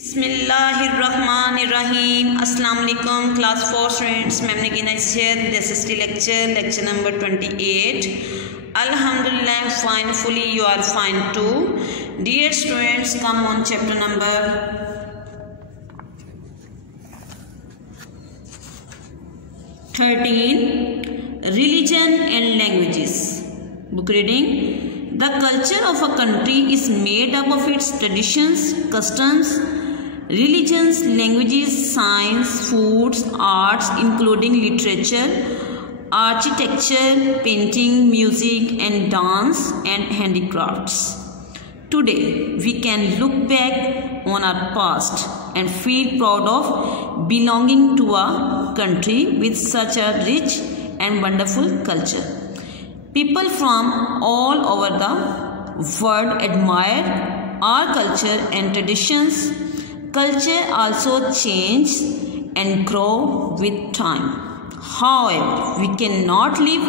बिस्मिल्लाहिर्रहमानिर्रहीम। अस्सलाम वालेकुम क्लास 4 स्टूडेंट्स। मैम नगीना शेर दिस इज लेक्चर नंबर 28। अल्हम्दुलिल्लाह fine fully you are fine too. Dear students, come on chapter number 13 religion and languages. Book reading. The culture of a country is made up of its traditions, customs, religions, languages, science, foods, arts, including literature, architecture, painting, music, and dance, and handicrafts. Today, we can look back on our past and feel proud of belonging to a country with such a rich and wonderful culture. People from all over the world admire our culture and traditions. Culture also changes and grows with time. However, we cannot live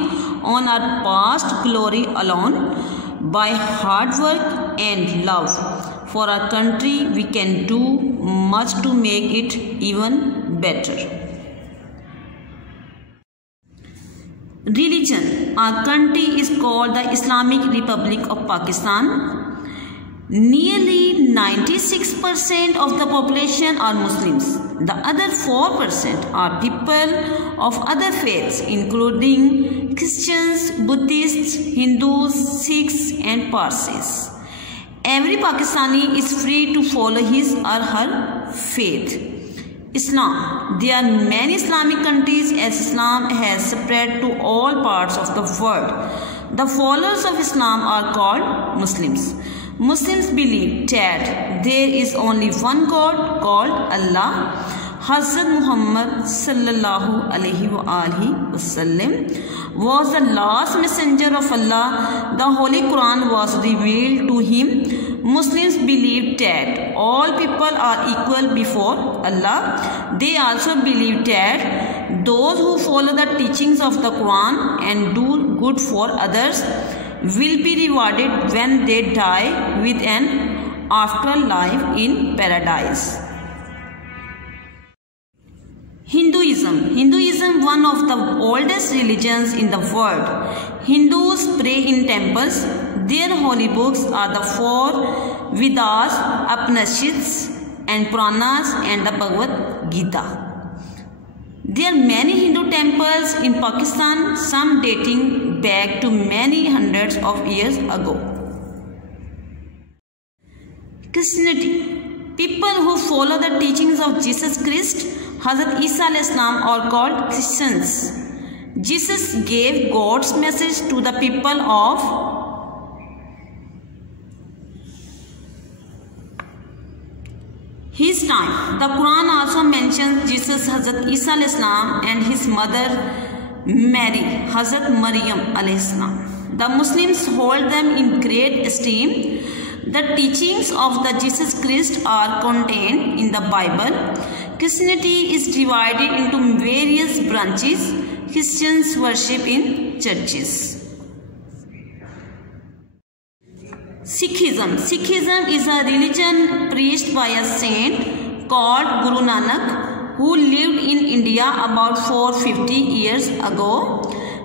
on our past glory alone. By hard work and love for our country, we can do much to make it even better. Religion. Our country is called the Islamic Republic of Pakistan. Nearly 96% of the population are Muslims. The other 4% are people of other faiths, including Christians, Buddhists, Hindus, Sikhs, and Parsis. Every Pakistani is free to follow his or her faith. Islam. There are many Islamic countries as Islam has spread to all parts of the world. The followers of Islam are called Muslims. Muslims believe that there is only one God called Allah. Hazrat Muhammad sallallahu alaihi wasallam was the last messenger of Allah. The Holy Quran was revealed to him. Muslims believe that all people are equal before Allah. They also believe that those who follow the teachings of the Quran and do good for others will be rewarded when they die with an afterlife in paradise. Hinduism. Hinduism, one of the oldest religions in the world. Hindus pray in temples. Their holy books are the four Vedas, Upanishads, and Puranas, and the Bhagavad Gita. There are many Hindu temples in Pakistan, some dating back to many hundreds of years ago. Christianity. People who follow the teachings of Jesus Christ, Hazrat Isa al-Islam, are called Christians. Jesus gave God's message to the people of his time. The Quran also mentions Jesus, Hazrat Isa al-Islam, and his mother Mary, Hazrat Maryam al-Islam. The Muslims hold them in great esteem. The teachings of the Jesus Christ are contained in the Bible. Christianity is divided into various branches. Christians worship in churches. Sikhism. Sikhism is a religion preached by a saint called Guru Nanak, who lived in India about 450 years ago.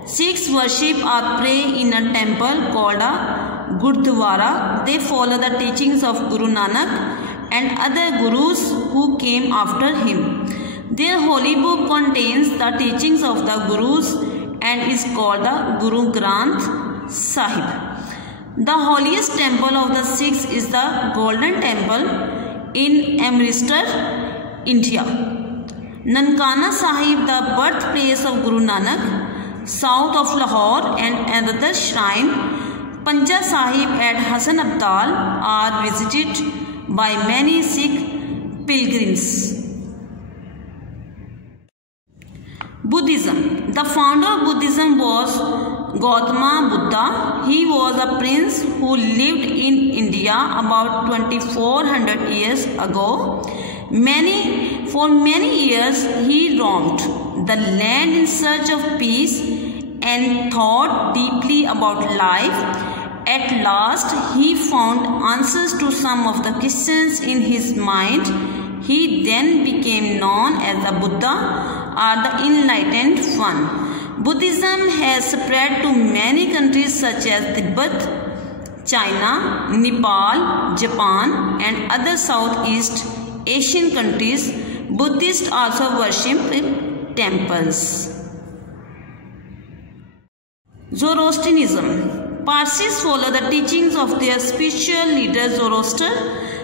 Sikhs worship or pray in a temple called a Gurdwara. They follow the teachings of Guru Nanak and other gurus who came after him. Their holy book contains the teachings of the gurus and is called the Guru Granth Sahib. The holiest temple of the Sikhs is the Golden Temple in Amritsar, India. Nankana Sahib, the birthplace of Guru Nanak, south of Lahore, and another shrine, Panja Sahib at Hasan Abdal, are visited by many Sikh pilgrims. Buddhism. The founder of Buddhism was Gautama Buddha. He was a prince who lived in India about 2400 years ago. For many years he roamed the land in search of peace and thought deeply about life At last, he found answers to some of the questions in his mind. He then became known as the Buddha or the Enlightened One. Buddhism has spread to many countries such as Tibet, China, Nepal, Japan, and other Southeast Asian countries. Buddhists also worship in temples. Zoroastrianism. Parsis follow the teachings of their spiritual leader Zoroaster.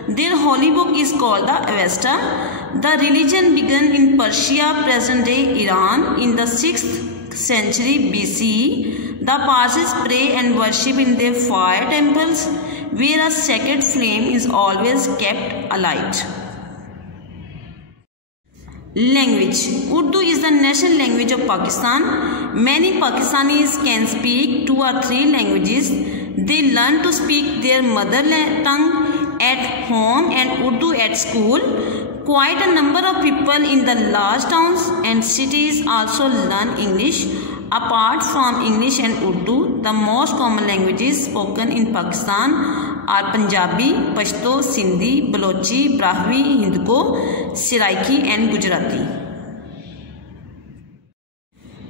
Their holy book is called the Avesta. The religion began in Persia, present-day Iran, in the 6th century BCE. The Parsis pray and worship in their fire temples, where a sacred flame is always kept alight. Language. Urdu is the national language of Pakistan. Many Pakistanis can speak 2 or 3 languages. They learn to speak their mother tongue at home and Urdu at school. Quite a number of people in the large towns and cities also learn English. Apart from English and Urdu, the most common languages spoken in Pakistan are Punjabi, Pashto, Sindhi, Balochi, Brahmi, Hindko, Saraiki and Gujarati.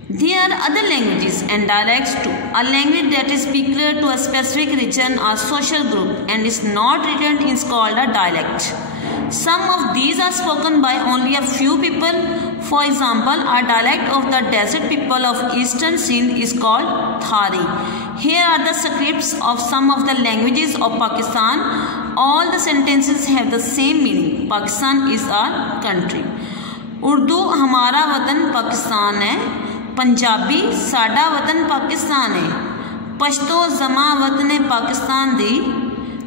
There are other languages and dialects too. A language that is peculiar to a specific region or social group and is not written is called a dialect. Some of these are spoken by only a few people. For example, a dialect of the desert people of eastern Sindh is called Thari. Here are the scripts of some of the languages of Pakistan. All the sentences have the same meaning. Pakistan is our country. Urdu हमारा वतन पाकिस्तान है. पंजाबी साडा वतन पाकिस्तान है. पश्तो जमा वतन पाकिस्तान दी.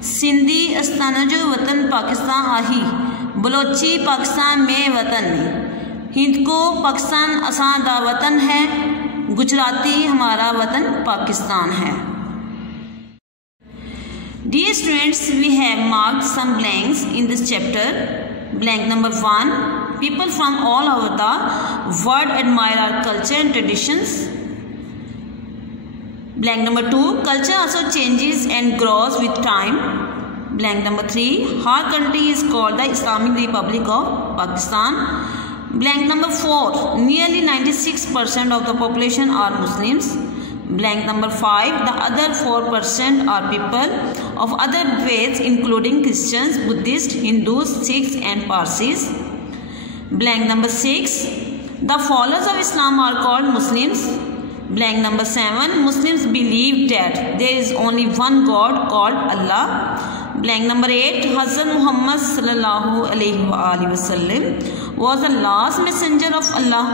सिंधी अस्तानजो वतन पाकिस्तान आही. बलोची पाकिस्तान में वतन है. हिंदको पाकिस्तान असां दा वतन है. गुजराती हमारा वतन पाकिस्तान है. Dear students, we have marked some blanks in this chapter. Blank number 1. People from all over the world admire our culture and traditions. Blank number 2. Culture also changes and grows with time. Blank number 3. Our country is called the Islamic Republic of Pakistan. Blank number 4. Nearly 96% of the population are Muslims. Blank number 5. The other 4% are people of other faiths including Christians, Buddhists, Hindus, Sikhs and Parsis. Blank number 6. The followers of Islam are called Muslims. Blank number 7. Muslims believe that there is only one God called Allah. Blank number 8. Hazrat Muhammad sallallahu alaihi wasallam was the last messenger of Allah.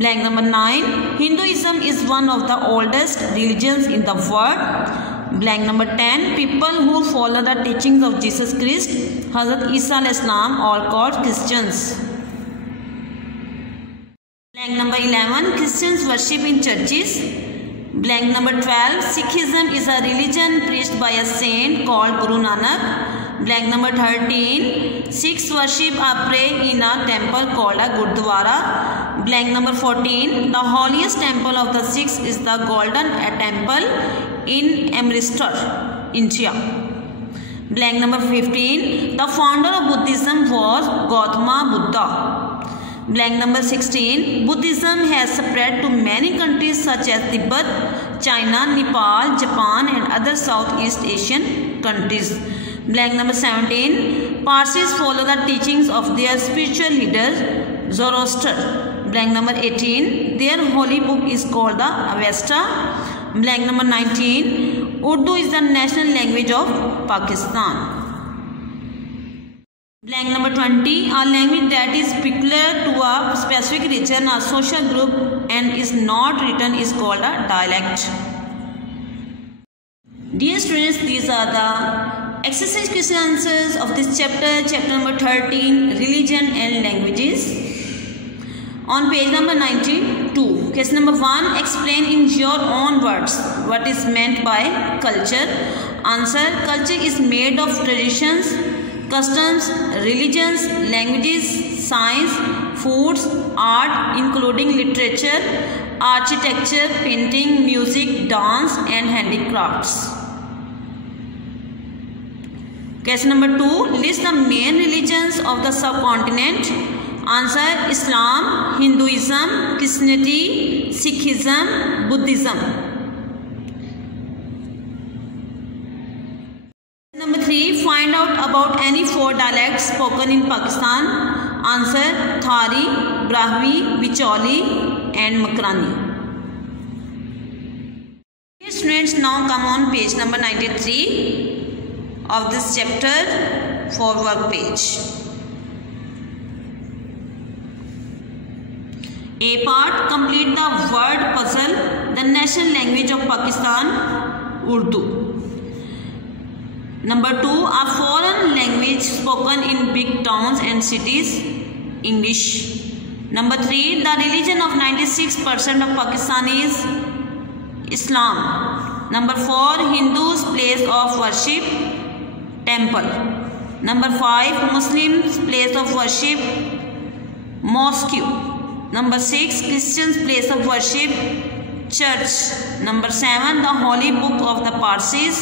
Blank number 9. Hinduism is one of the oldest religions in the world. Blank number 10. People who follow the teachings of Jesus Christ, Hazrat Isa alayhi salam, all called Christians. Blank number 11. Christians worship in churches. Blank number 12. Sikhism is a religion preached by a saint called Guru Nanak. Blank number 13. Sikhs worship or pray in a temple called a Gurdwara. Blank number 14. The holiest temple of the Sikhs is the Golden Temple in Amritsar, India. Blank number 15. The founder of Buddhism was Gautama Buddha. Blank number 16. Buddhism has spread to many countries such as Tibet, China, Nepal, Japan and other Southeast Asian countries. Blank number 17. Parsis follow the teachings of their spiritual leader Zoroaster. Blank number 18. Their holy book is called the Avesta. Blank number 19. Urdu is the national language of Pakistan. Blank number 20. A language that is peculiar to a specific region or social group and is not written is called a dialect. Dear students, these are the exercise question answers of this chapter, chapter number 13, Religion and Languages. On page number 92, question number 1, explain in your own words what is meant by culture. Answer, culture is made of traditions, customs, religions, languages, science, foods, art including literature, architecture, painting, music, dance and handicrafts. Question number 2. List the main religions of the subcontinent. Answer: Islam, Hinduism, Christianity, Sikhism, Buddhism. Number 3. Find out about any 4 dialects spoken in Pakistan. Answer: Thari, Brahvi, Bicholi and Makrani. Students, now come on page number 93 of this chapter for work page. A part: complete the word puzzle. The national language of Pakistan, Urdu. Number 2. A foreign language spoken in big towns and cities, English. Number 3. The religion of 96% of Pakistanis, Islam. Number 4. Hindus' place of worship, temple. Number 5. Muslims' place of worship, mosque. Number 6. Christians' place of worship, church. Number 7. The holy book of the Parsis,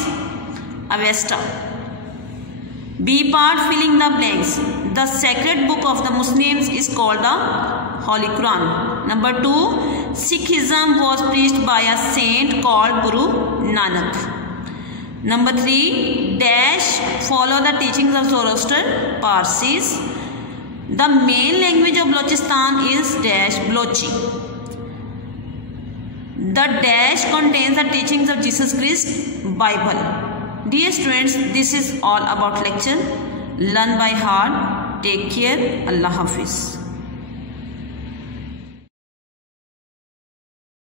Avesta. B part: filling the blanks. The sacred book of the Muslims is called the Holy Quran. Number 2. Sikhism was preached by a saint called Guru Nanak. Number 3. Dash: follow the teachings of Zoroaster, Parsis. The main language of Balochistan is dash Balochi. The dash contains the teachings of Jesus Christ, Bible. Dear students, this is all about lecture. Learn by heart. Take care. Allah Hafiz.